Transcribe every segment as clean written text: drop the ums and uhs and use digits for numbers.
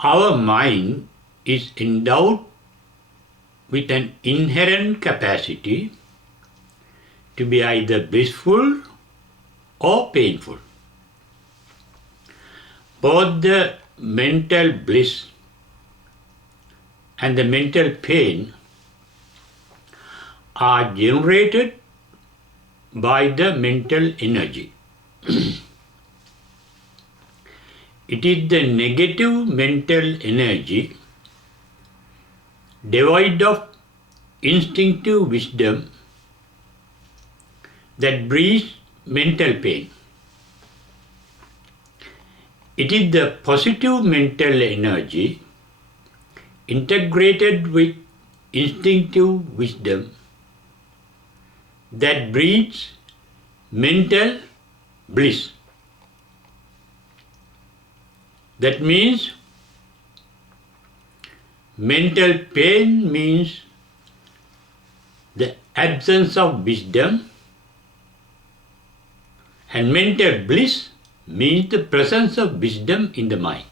Our mind is endowed with an inherent capacity to be either blissful or painful. Both the mental bliss and the mental pain are generated by the mental energy. It is the negative mental energy, devoid of instinctive wisdom, that breeds mental pain. It is the positive mental energy, integrated with instinctive wisdom, that breeds mental bliss. That means mental pain means the absence of wisdom, and mental bliss means the presence of wisdom in the mind.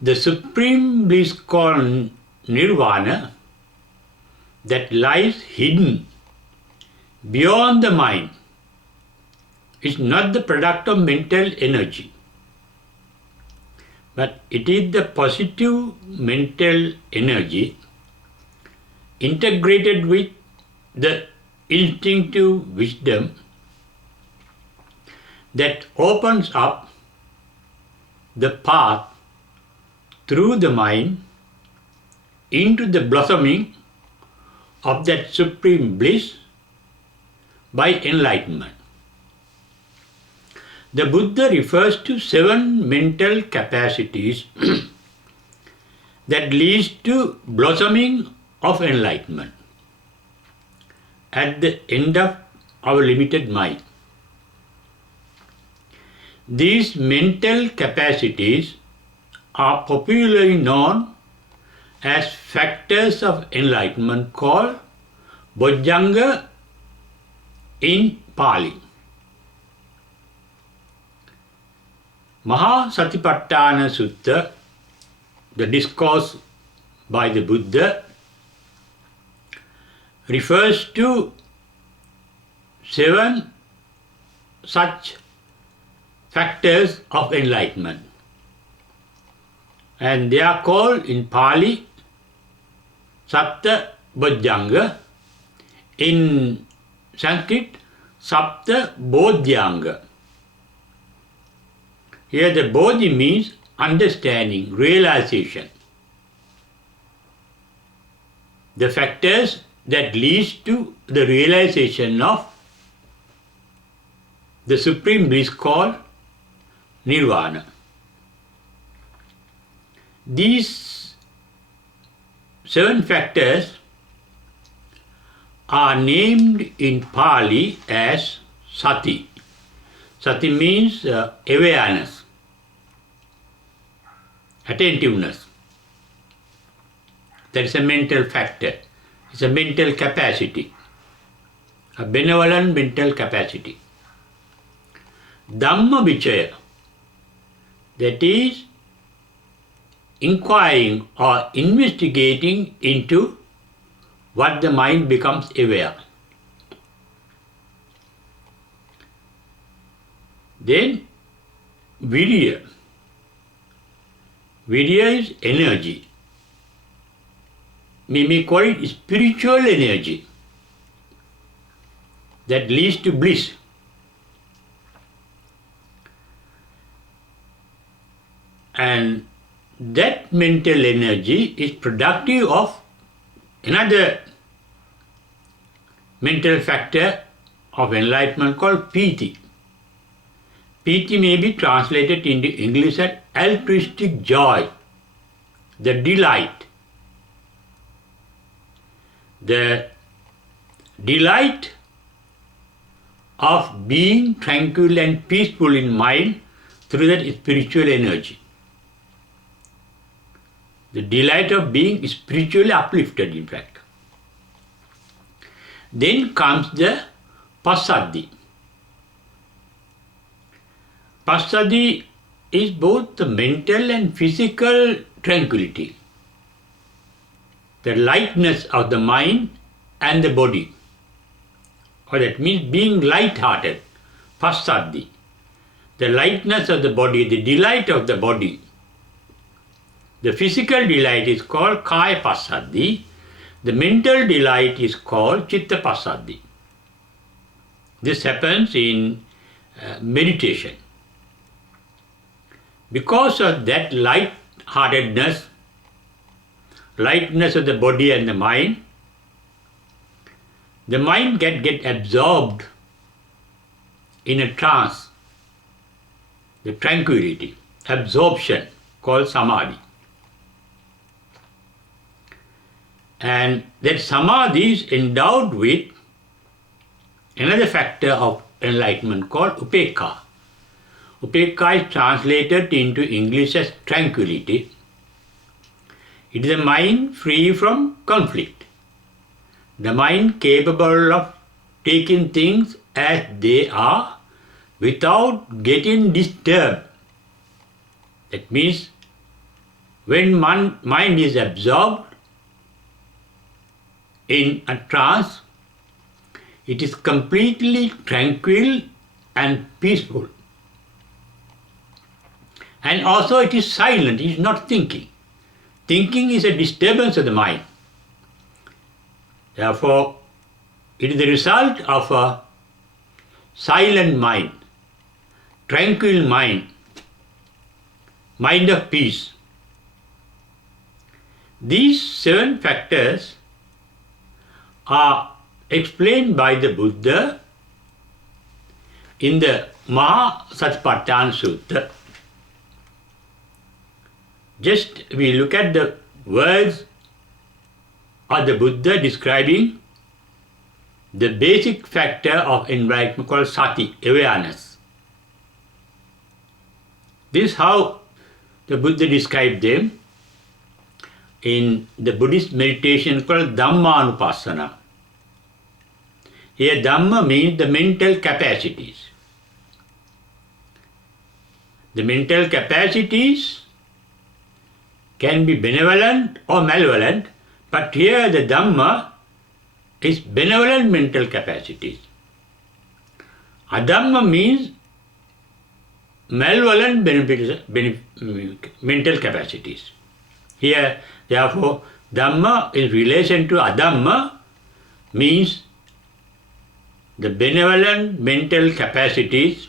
The Supreme Bliss called Nirvana, that lies hidden beyond the mind, is not the product of mental energy, but it is the positive mental energy integrated with the instinctive wisdom that opens up the path through the mind into the blossoming of that supreme bliss by enlightenment. The Buddha refers to 7 mental capacities that leads to blossoming of enlightenment at the end of our limited mind. These mental capacities are popularly known as factors of enlightenment, called Bojjhanga in Pali. Mahasatipatthana Sutta, the discourse by the Buddha, refers to 7 such factors of enlightenment, and they are called in Pali Sapta Bojjhanga, in Sanskrit Sapta Bojjhanga. Here the Bodhi means understanding, realization. The factors that leads to the realization of the Supreme Bliss called Nirvana. These 7 factors are named in Pali as Sati. Sati means awareness, attentiveness. That is a mental factor. It's a mental capacity, a benevolent mental capacity. Dhamma Vichaya, that is inquiring or investigating into what the mind becomes aware. Then Virya. Virya is energy. We may call it spiritual energy that leads to bliss. And that mental energy is productive of another mental factor of enlightenment called Piti. Piti may be translated into English as altruistic joy, the delight. The delight of being tranquil and peaceful in mind through that spiritual energy. The delight of being spiritually uplifted, in fact. Then comes the Passaddhi. Passaddhi is both the mental and physical tranquility, the lightness of the mind and the body. Or that means being light-hearted, passaddhi. The lightness of the body, the delight of the body. The physical delight is called kaya passaddhi. The mental delight is called chitta passaddhi. This happens in meditation. Because of that light-heartedness, lightness of the body and the mind get absorbed in a trance, the tranquility, absorption called samadhi. And that samadhi is endowed with another factor of enlightenment called upekkha. Upekkha is translated into English as tranquility. It is a mind free from conflict. The mind capable of taking things as they are without getting disturbed. That means when mind is absorbed in a trance, it is completely tranquil and peaceful. And also it is silent, it is not thinking. Thinking is a disturbance of the mind. Therefore, it is the result of a silent mind, tranquil mind, mind of peace. These 7 factors are explained by the Buddha in the Mahasatipatthana Sutta. Just we look at the words of the Buddha describing the basic factor of enlightenment called sati, awareness. This is how the Buddha described them in the Buddhist meditation called Dhammanupassana. Here Dhamma means the mental capacities. The mental capacities can be benevolent or malevolent, but here the Dhamma is benevolent mental capacities. Adhamma means malevolent mental capacities. Here, therefore, Dhamma in relation to Adhamma means the benevolent mental capacities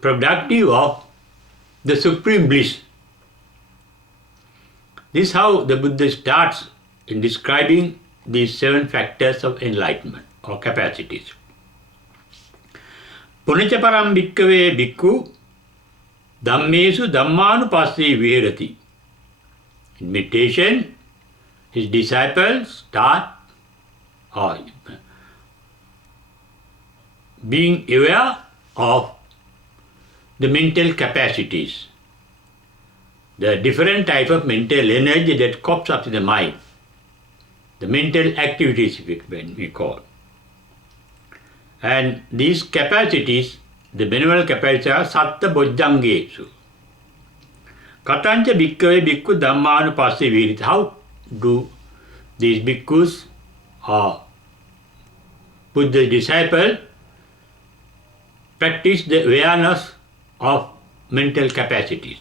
productive of the Supreme Bliss. This is how the Buddha starts in describing these 7 factors of enlightenment or capacities. Punacha param bhikkhave bhikkhu dhammesu dhammanupassī viharati. In meditation, his disciples start being aware of the mental capacities, the different type of mental energy that comes up to the mind, the mental activities we call. And these capacities, the benevolent capacities are satta bojjhangesu. Katancha bhikkhave bhikkhu dhammanupassī viharati. How do these bhikkhus or Buddha's disciples practice the awareness of mental capacities?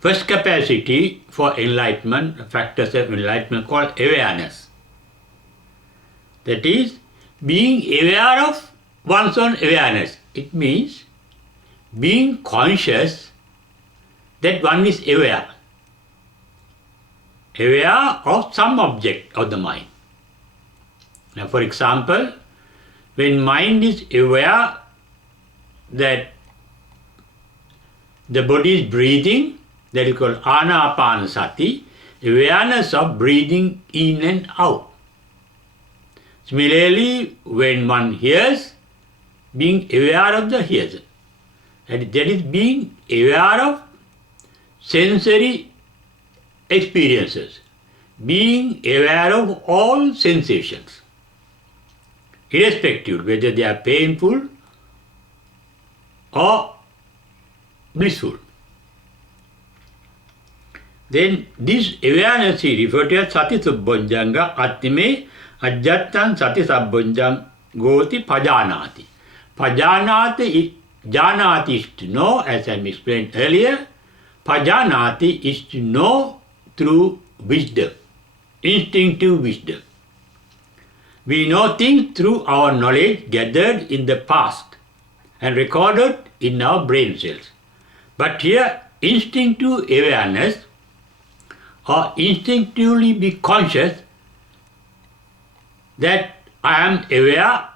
First capacity for enlightenment, factors of enlightenment called awareness. That is, being aware of one's own awareness. It means being conscious that one is aware of some object of the mind. Now, for example, when mind is aware that the body is breathing, that is called anapanasati, awareness of breathing in and out. Similarly, when one hears, being aware of the hearer. That is being aware of sensory experiences, being aware of all sensations, irrespective whether they are painful or blissful. Then this awareness he referred to as sati Bojjhanga attime ajjattan sati sabbojjhang goti pajanati. Janati is to know, as I explained earlier. Pajanati is to know through wisdom, instinctive wisdom. We know things through our knowledge gathered in the past and recorded in our brain cells. But here, instinctive awareness or instinctively be conscious that I am aware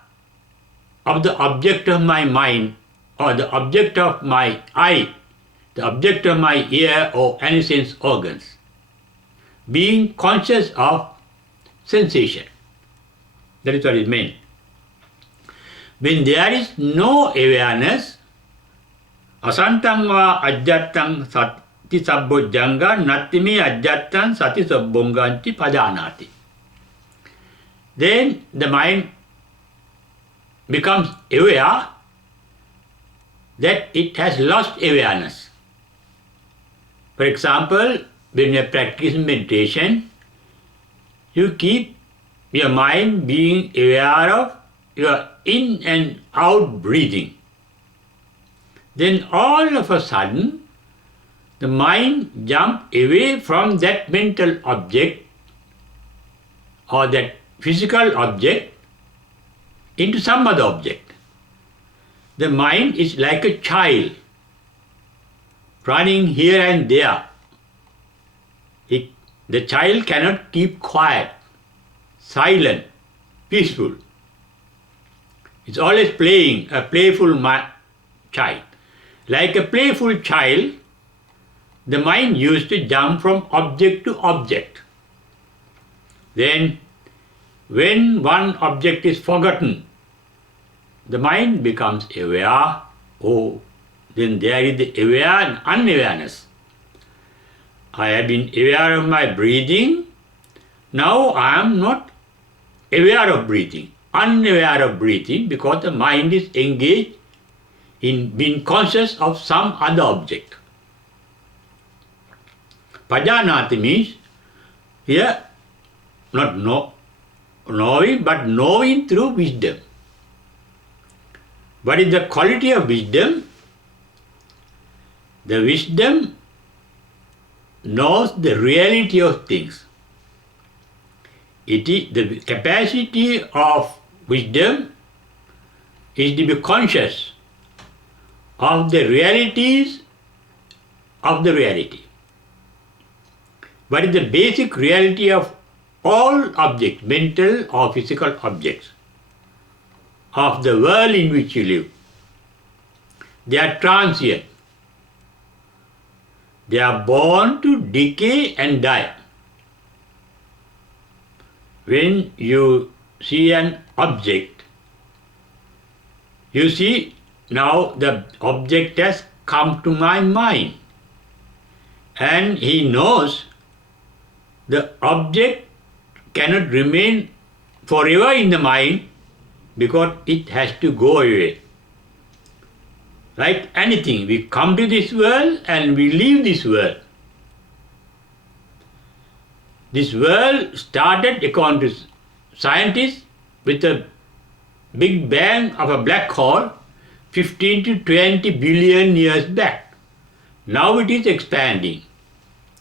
of the object of my mind or the object of my eye, the object of my ear or any sense organs. Being conscious of sensation. That is what it means. When there is no awareness, asantang va ajjatang sati sabbojjhanga nattimi ajjatang sati sabbonganti pajanati. Then the mind becomes aware that it has lost awareness. For example, when you practice meditation, you keep your mind being aware of your in and out breathing. Then all of a sudden, the mind jumps away from that mental object or that physical object into some other object. The mind is like a child running here and there. The child cannot keep quiet, silent, peaceful. It's always playing, a playful child. Like a playful child, the mind used to jump from object to object. Then, when one object is forgotten, the mind becomes aware. Oh, then there is the aware and unawareness. I have been aware of my breathing. Now I am not aware of breathing, unaware of breathing, because the mind is engaged in being conscious of some other object. Pajanati means here not knowing, but knowing through wisdom. What is the quality of wisdom? The wisdom knows the reality of things. It is the capacity of wisdom is to be conscious of the realities of the reality. What is the basic reality of all objects, mental or physical objects, of the world in which you live? They are transient. They are born to decay and die. When you see an object, you see now the object has come to my mind, and he knows the object cannot remain forever in the mind because it has to go away. Like anything, we come to this world and we leave this world. This world started, according to scientists, with a big bang of a black hole 15 to 20 billion years back. Now it is expanding.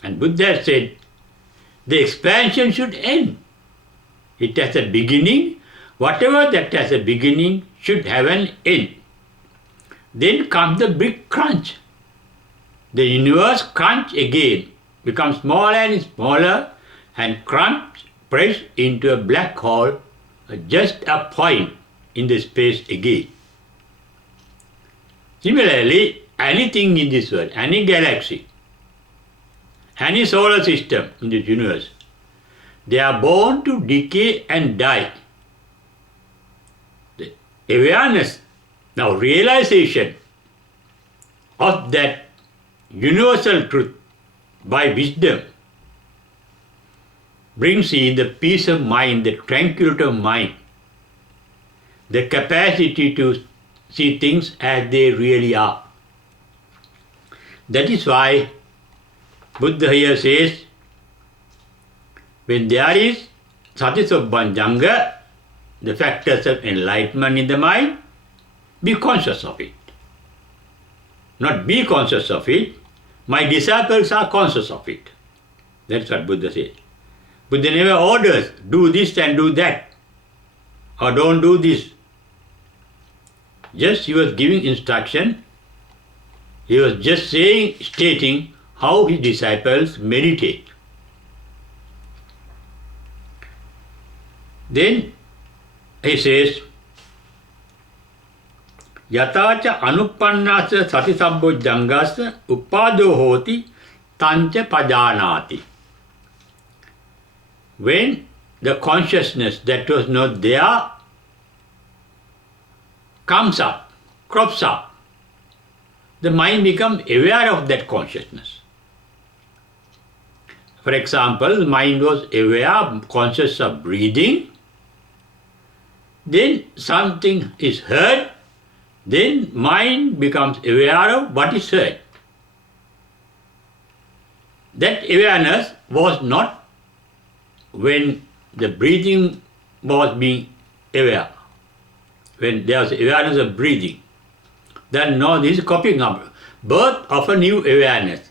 And Buddha said, the expansion should end. It has a beginning. Whatever that has a beginning should have an end. Then comes the big crunch. The universe crunch again, becomes smaller and smaller, and crunch pressed into a black hole, just a point in the space again. Similarly, anything in this world, any galaxy, any solar system in this universe, they are born to decay and die. The awareness, now realization of that universal truth by wisdom brings in the peace of mind, the tranquility of mind, the capacity to see things as they really are. That is why Buddha here says, when there is satis of Bojjhanga, the factors of enlightenment in the mind, be conscious of it. Not be conscious of it. My disciples are conscious of it. That's what Buddha says. Buddha never orders, do this and do that, or don't do this. Just he was giving instruction. He was just stating how his disciples meditate. Then he says, Yatacha anuppannasa satisabhojjangasa uppado hoti tancha pajanati. When the consciousness that was not there comes up, crops up, the mind becomes aware of that consciousness. For example, the mind was aware, conscious of breathing, then something is heard, then mind becomes aware of what is heard. That awareness was not when the breathing was being aware. When there was awareness of breathing, then now this is copying up, birth of a new awareness.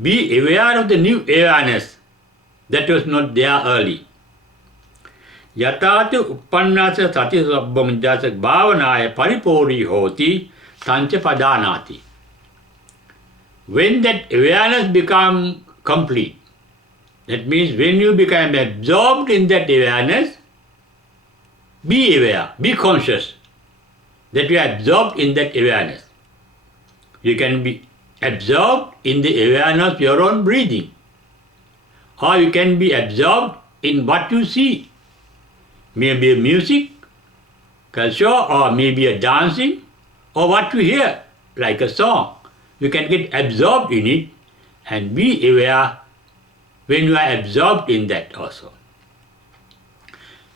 Be aware of the new awareness that was not there early. Yatatu uppannasa satisabhojjasa bhavanaya paripori hoti tancha padanati. When that awareness becomes complete, that means when you become absorbed in that awareness, be aware, be conscious that you are absorbed in that awareness. You can be absorbed in the awareness of your own breathing, or you can be absorbed in what you see. Maybe a music, culture, or maybe a dancing, or what you hear, like a song. You can get absorbed in it and be aware when you are absorbed in that also.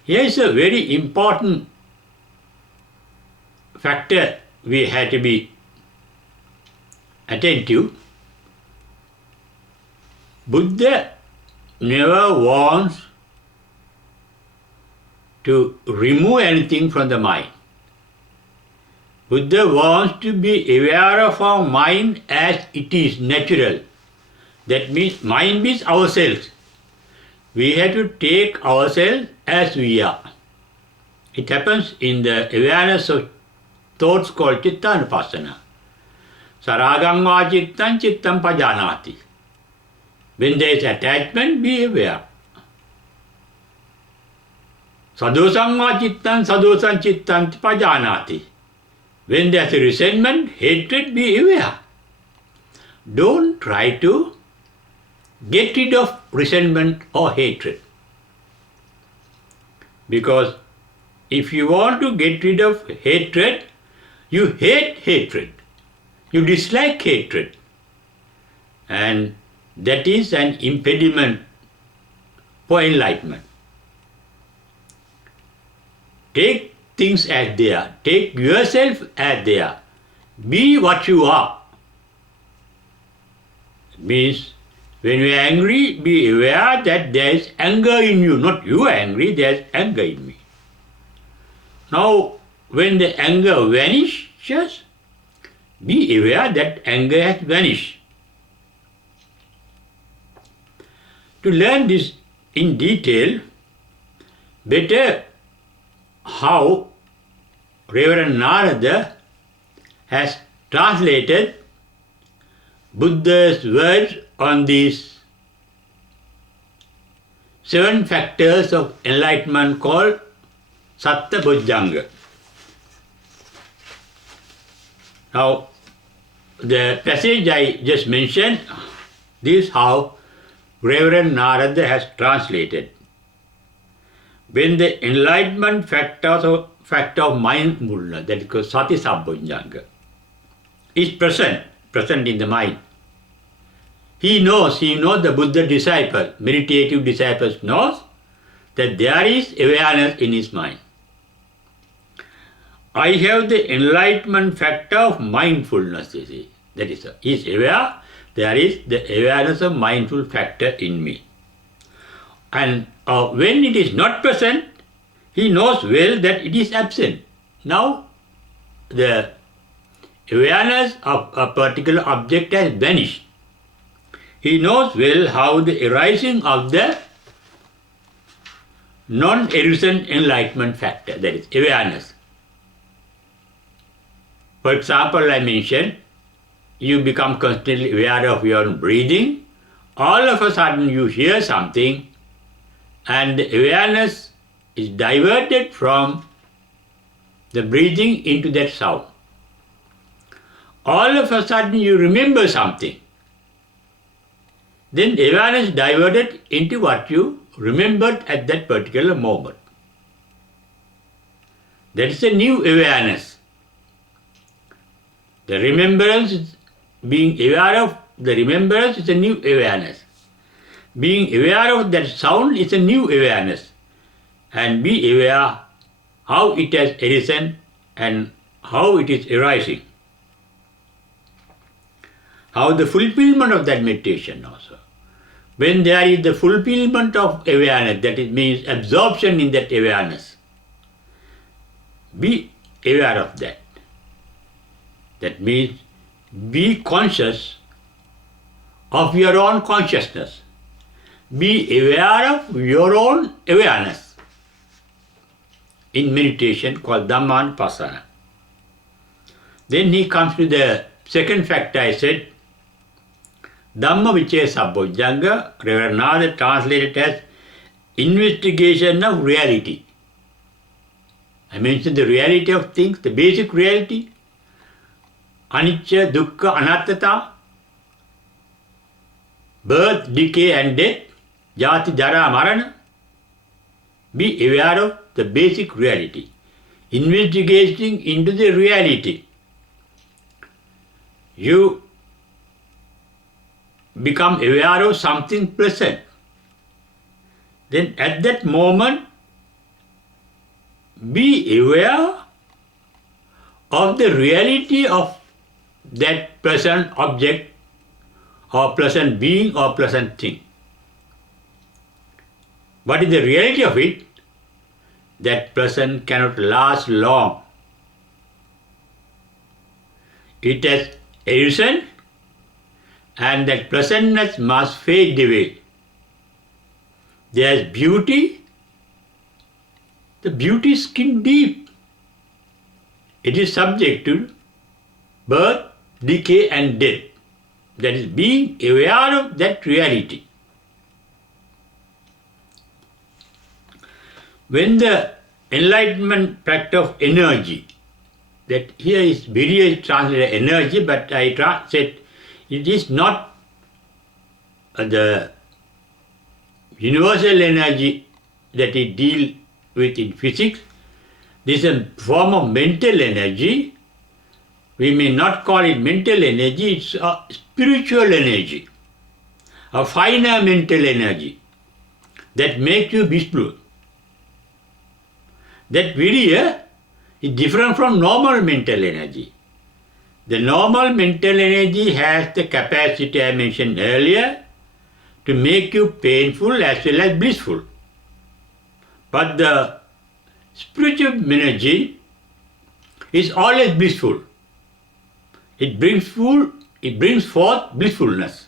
Here is a very important factor we have to be attentive. Buddha never wants to remove anything from the mind. Buddha wants to be aware of our mind as it is natural. That means mind means ourselves. We have to take ourselves as we are. It happens in the awareness of thoughts called chittanupassana. Saragam va chittam chittam pajanati. When there is attachment, be aware. Sadosam va chittam sadosam chittam pajanati. When there is resentment, hatred, be aware. Don't try to get rid of resentment or hatred. Because if you want to get rid of hatred, you hate hatred. You dislike hatred. And that is an impediment for enlightenment. Take things as they are. Take yourself as they are. Be what you are. It means when you are angry, be aware that there is anger in you. Not you are angry, there is anger in me. Now, when the anger vanishes, be aware that anger has vanished. To learn this in detail, better how Reverend Narada has translated Buddha's words on these 7 factors of enlightenment called Satta Bojjhanga. Now, the passage I just mentioned, this is how Reverend Narada has translated. When the enlightenment factor of mindfulness, that is called Satisabhojjhanga, is present in the mind. He knows, the Buddha disciple, meditative disciples knows that there is awareness in his mind. I have the enlightenment factor of mindfulness, you see. That is, he is aware there is the awareness of mindful factor in me. And when it is not present, he knows well that it is absent. Now, the awareness of a particular object has vanished. He knows well how the arising of the non-illusion enlightenment factor, that is awareness. For example, I mentioned, you become constantly aware of your own breathing. All of a sudden you hear something and the awareness is diverted from the breathing into that sound. All of a sudden you remember something. Then awareness is diverted into what you remembered at that particular moment. That is a new awareness. The remembrance is being aware of the remembrance is a new awareness. Being aware of that sound is a new awareness. And be aware how it has arisen and how it is arising. How the fulfillment of that meditation also. When there is the fulfillment of awareness, that it means absorption in that awareness, be aware of that. That means be conscious of your own consciousness. Be aware of your own awareness. In meditation called Dhammanupassana. Then he comes to the second factor I said, Dhamma Vichesa Bojjhanga, Reverend Nada translated as investigation of reality. I mentioned the reality of things, the basic reality, anicca, dukkha, anattata, birth, decay and death, jati, jara, marana. Be aware of the basic reality. Investigating into the reality. You become aware of something present. Then at that moment, be aware of the reality of that present object or present being or present thing. What is the reality of it? That present cannot last long. It has arisen and that presentness must fade away. There is beauty. The beauty is skin deep. It is subject to birth, decay and death. That is being aware of that reality. When the enlightenment factor of energy, that here is very translated energy, but I said it is not the universal energy that we deal with in physics. This is a form of mental energy. We may not call it mental energy, it's a spiritual energy, a finer mental energy that makes you blissful. That virya is different from normal mental energy. The normal mental energy has the capacity I mentioned earlier to make you painful as well as blissful. But the spiritual energy is always blissful. It brings forth blissfulness.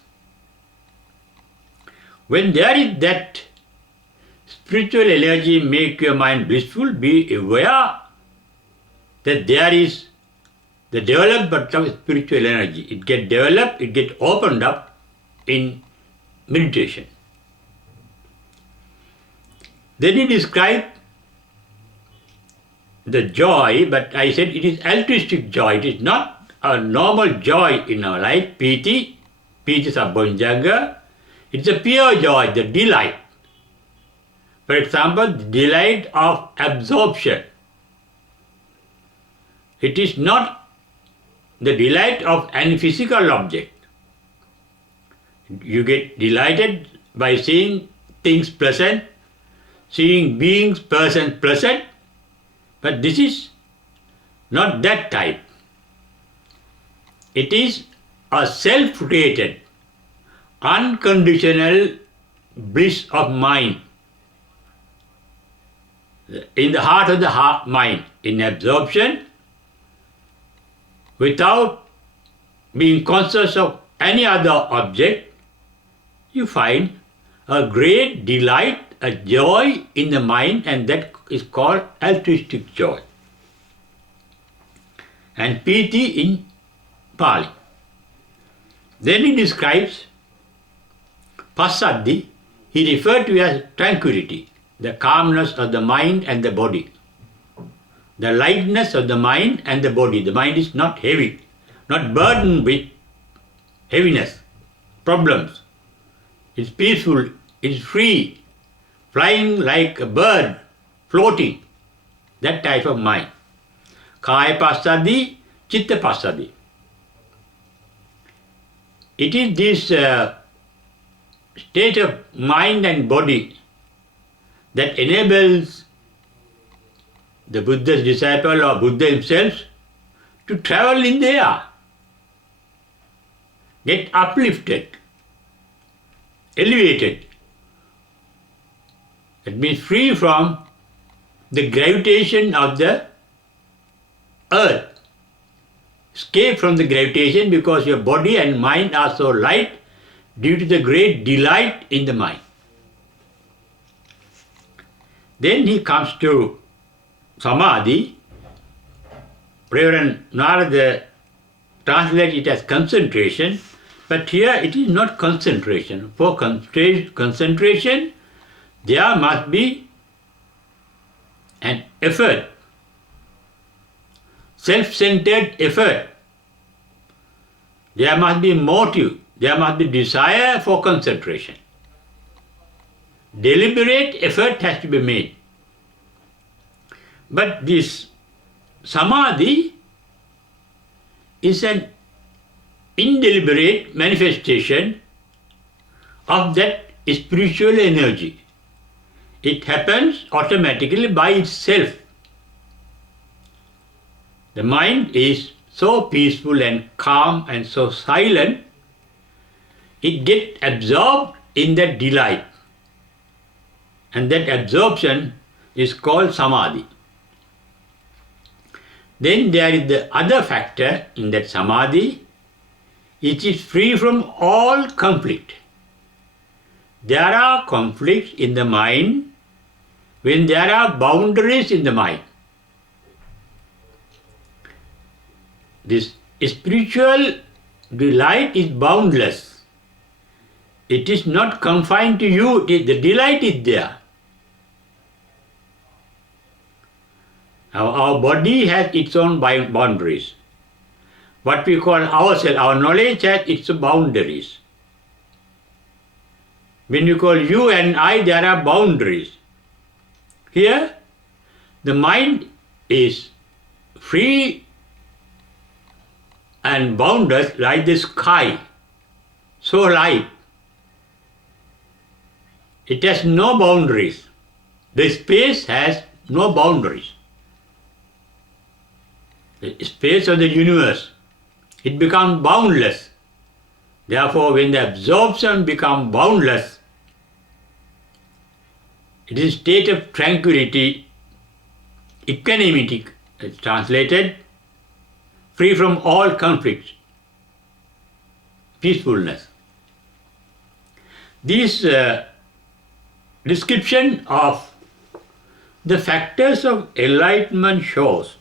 When there is that spiritual energy make your mind blissful, be aware that there is the development of spiritual energy. It gets developed, it gets opened up in meditation. Then he described the joy, but I said it is altruistic joy. It is not a normal joy in our life, piti is a Bojjhanga. It's a pure joy, the delight. For example, the delight of absorption. It is not the delight of any physical object. You get delighted by seeing things present, seeing beings, persons present, but this is not that type. It is a self-created, unconditional bliss of mind, in the heart of the mind, in absorption, without being conscious of any other object, you find a great delight, a joy in the mind, and that is called altruistic joy. And piti in Pali. Then he describes passaddhi, he referred to as tranquility, the calmness of the mind and the body, the lightness of the mind and the body. The mind is not heavy, not burdened with heaviness, problems. It's peaceful, it's free, flying like a bird, floating, that type of mind. Kaya passaddhi, chitta passaddhi. It is this state of mind and body that enables the Buddha's disciple or Buddha himself to travel in the air, get uplifted, elevated. That means free from the gravitation of the earth. Escape from the gravitation because your body and mind are so light due to the great delight in the mind. Then he comes to samadhi. Reverend Narada translates it as concentration, but here it is not concentration. For concentration, there must be an effort, self-centered effort. There must be motive, there must be desire for concentration. Deliberate effort has to be made. But this samadhi is an indeliberate manifestation of that spiritual energy. It happens automatically by itself. The mind is so peaceful and calm and so silent, it gets absorbed in that delight. And that absorption is called samadhi. Then there is the other factor in that samadhi. It is free from all conflict. There are conflicts in the mind when there are boundaries in the mind. This spiritual delight is boundless. It is not confined to you, the delight is there. Our body has its own boundaries. What we call ourselves, our knowledge has its boundaries. When you call you and I, there are boundaries. Here, the mind is free and boundless like the sky, so light. It has no boundaries. The space has no boundaries. The space of the universe, it becomes boundless. Therefore, when the absorption becomes boundless, it is a state of tranquility, equanimity, translated, free from all conflicts, peacefulness. This description of the factors of enlightenment shows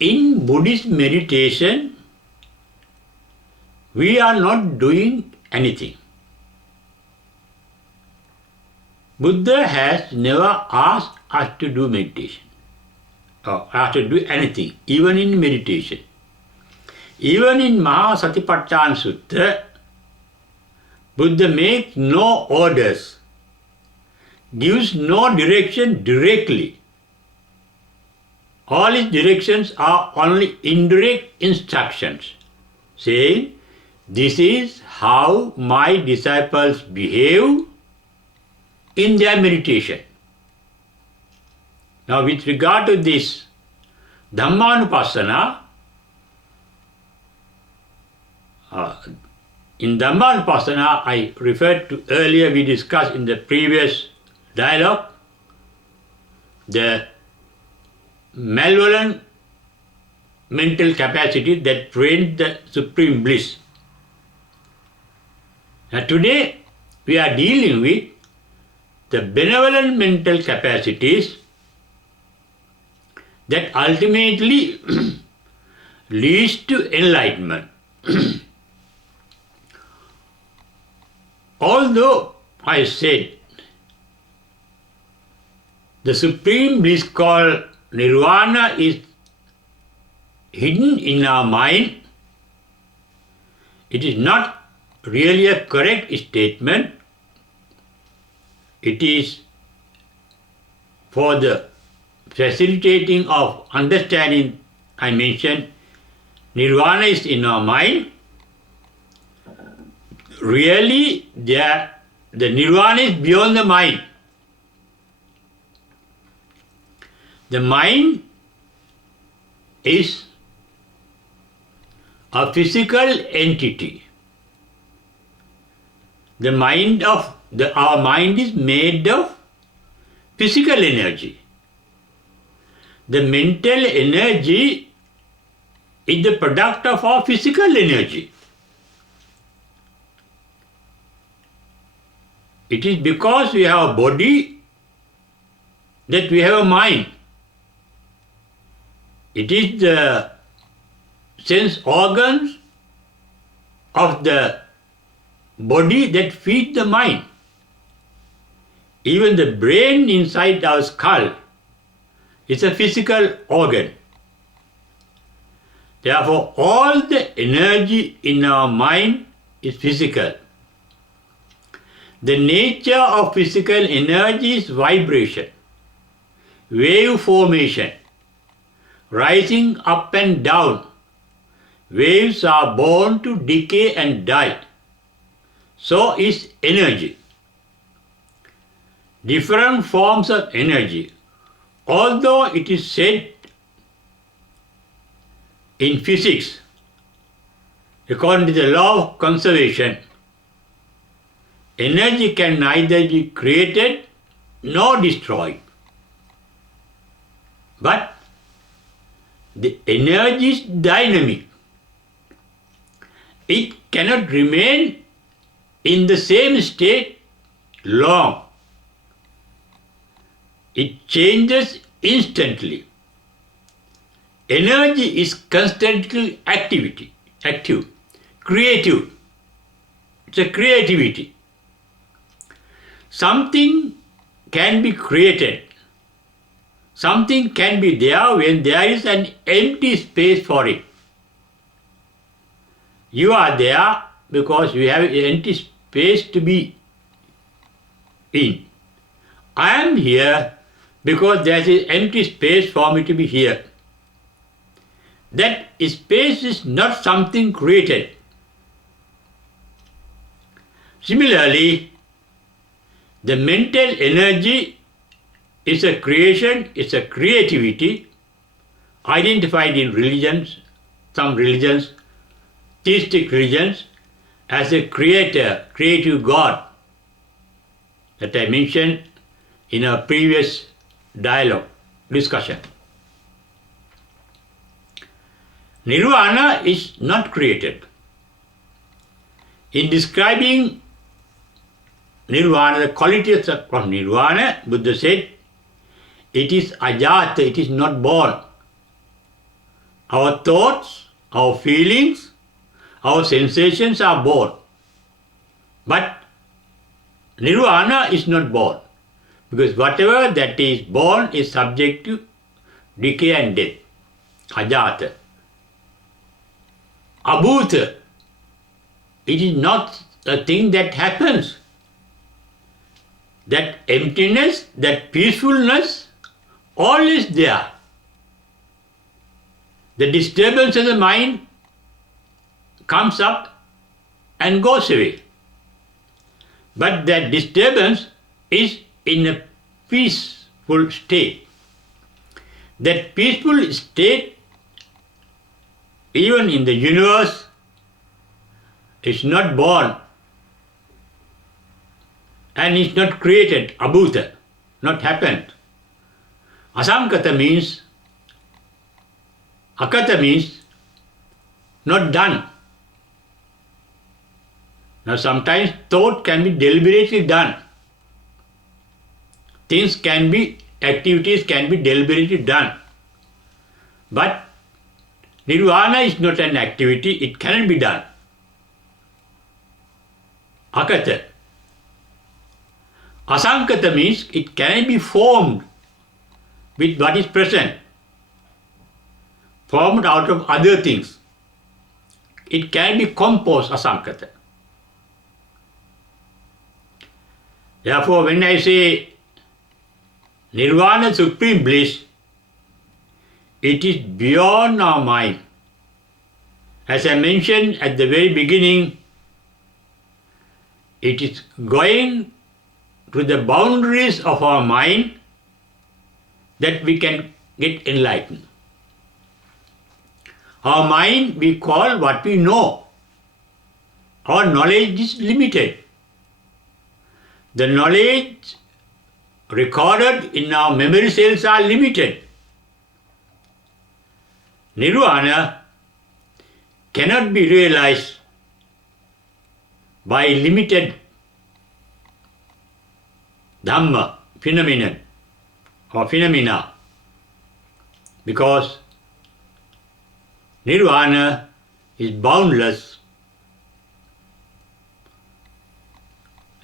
in Buddhist meditation, we are not doing anything. Buddha has never asked us to do meditation or asked to do anything, even in meditation. Even in Mahasatipatthana Sutta, Buddha makes no orders, gives no direction directly. All his directions are only indirect instructions, saying, this is how my disciples behave in their meditation. Now, with regard to this Dhammanupassana, In Dhammanupassana, I referred to earlier, we discussed in the previous dialogue, the malevolent mental capacity that prevents the Supreme Bliss. Now today, we are dealing with the benevolent mental capacities that ultimately leads to enlightenment. Although I said the Supreme Bliss called Nirvana is hidden in our mind, it is not really a correct statement. It is for the facilitating of understanding. I mentioned Nirvana is in our mind. Really, the Nirvana is beyond the mind. The mind is a physical entity. Our mind is made of physical energy. The mental energy is the product of our physical energy. It is because we have a body that we have a mind. It is the sense organs of the body that feed the mind. Even the brain inside our skull is a physical organ. Therefore, all the energy in our mind is physical. The nature of physical energy is vibration, wave formation, rising up and down. Waves are born to decay and die. So is energy. Different forms of energy. Although it is said in physics, according to the law of conservation, energy can neither be created nor destroyed. But the energy is dynamic. It cannot remain in the same state long. It changes instantly. Energy is constantly active, creative. It's a creativity. Something can be created. Something can be there when there is an empty space for it. You are there because you have an empty space to be in. I am here because there is an empty space for me to be here. That space is not something created. Similarly, the mental energy is a creation, it's a creativity identified in religions, some religions, theistic religions, as a creator, creative God that I mentioned in our previous dialogue, discussion. Nirvana is not created. In describing Nirvana, the qualities of Nirvana, Buddha said, it is ajata, it is not born. Our thoughts, our feelings, our sensations are born. But Nirvana is not born. Because whatever that is born is subject to decay and death. Ajata. Abhuta. It is not a thing that happens. That emptiness, that peacefulness, all is there. The disturbance of the mind comes up and goes away. But that disturbance is in a peaceful state. That peaceful state, even in the universe, is not born and is not created, abhuta, not happened. Asankata means, akata means not done. Now sometimes thought can be deliberately done. Things can be, activities can be deliberately done. But Nirvana is not an activity, it cannot be done. Akata. Asankata means it cannot be formed with what is present, formed out of other things. It can be composed, asankata. Therefore, when I say Nirvana, Supreme Bliss, it is beyond our mind. As I mentioned at the very beginning, it is going to the boundaries of our mind that we can get enlightened. Our mind we call what we know. Our knowledge is limited. The knowledge recorded in our memory cells are limited. Nirvana cannot be realized by limited Dhamma, phenomenon or phenomena, because Nirvana is boundless,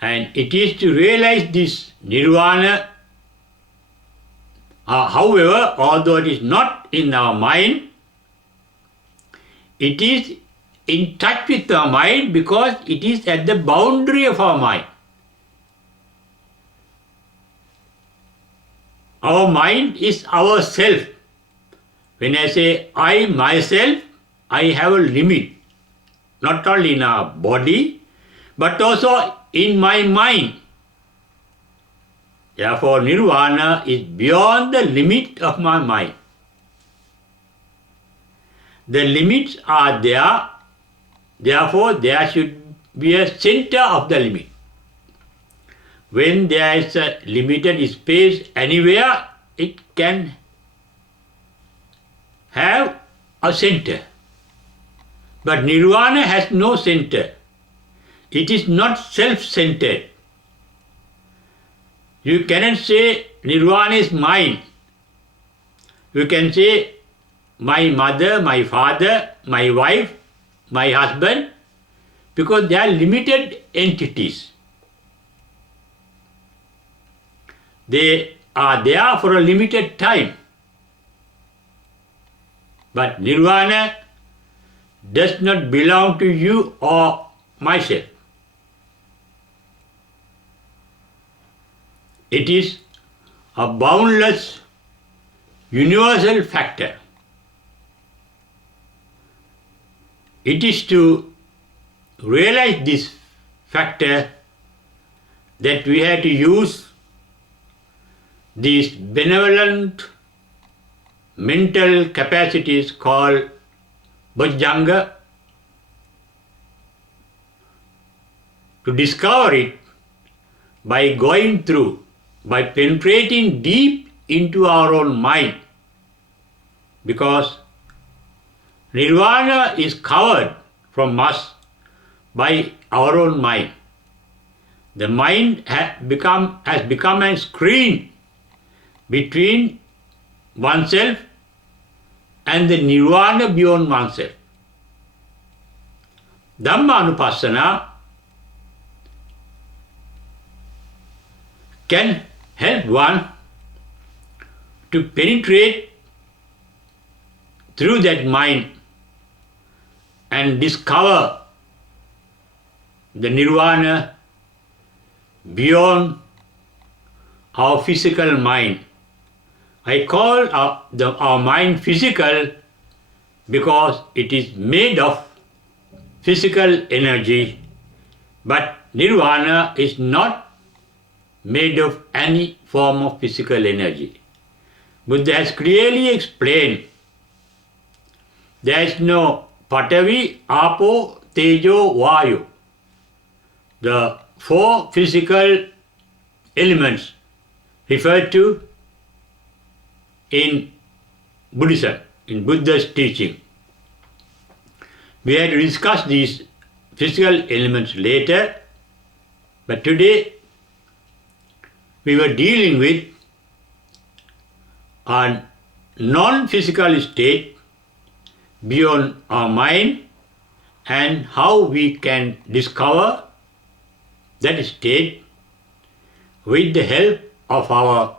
and it is to realize this Nirvana, however, although it is not in our mind, it is in touch with our mind because it is at the boundary of our mind. Our mind is our self. When I say I, myself, I have a limit, not only in our body, but also in my mind. Therefore, Nirvana is beyond the limit of my mind. The limits are there, therefore there should be a center of the limit. When there is a limited space anywhere, it can have a center. But Nirvana has no center. It is not self-centered. You cannot say Nirvana is mine. You can say my mother, my father, my wife, my husband, because they are limited entities. They are there for a limited time. But Nirvana does not belong to you or myself. It is a boundless, universal factor. It is to realize this factor that we have to use these benevolent mental capacities called Bojjhanga. To discover it by going through, by penetrating deep into our own mind, because Nirvana is covered from us by our own mind. The mind has become a screen between oneself and the Nirvana beyond oneself. Dhammanupassana can help one to penetrate through that mind and discover the Nirvana beyond our physical mind. I call our mind physical because it is made of physical energy, but Nirvana is not made of any form of physical energy. Buddha has clearly explained there is no Patavi, Apo, tejo, vayu. The four physical elements referred to in Buddhism, in Buddha's teaching. We had to discuss these physical elements later, but today we were dealing with a non-physical state beyond our mind and how we can discover that state with the help of our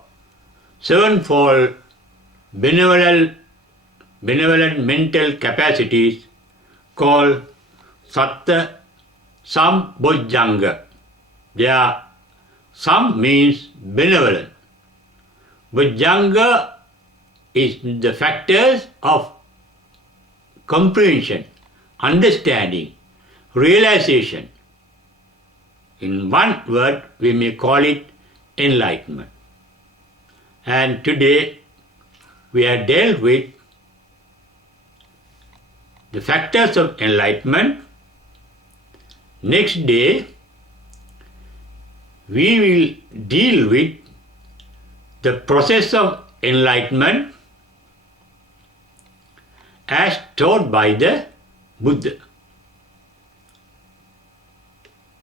sevenfold benevolent mental capacities called Satta Sam Bojjhanga. There, Sam means benevolent. Bojjhanga is the factors of comprehension, understanding, realization. In one word, we may call it enlightenment. And today, we have dealt with the factors of enlightenment. Next day, we will deal with the process of enlightenment as taught by the Buddha.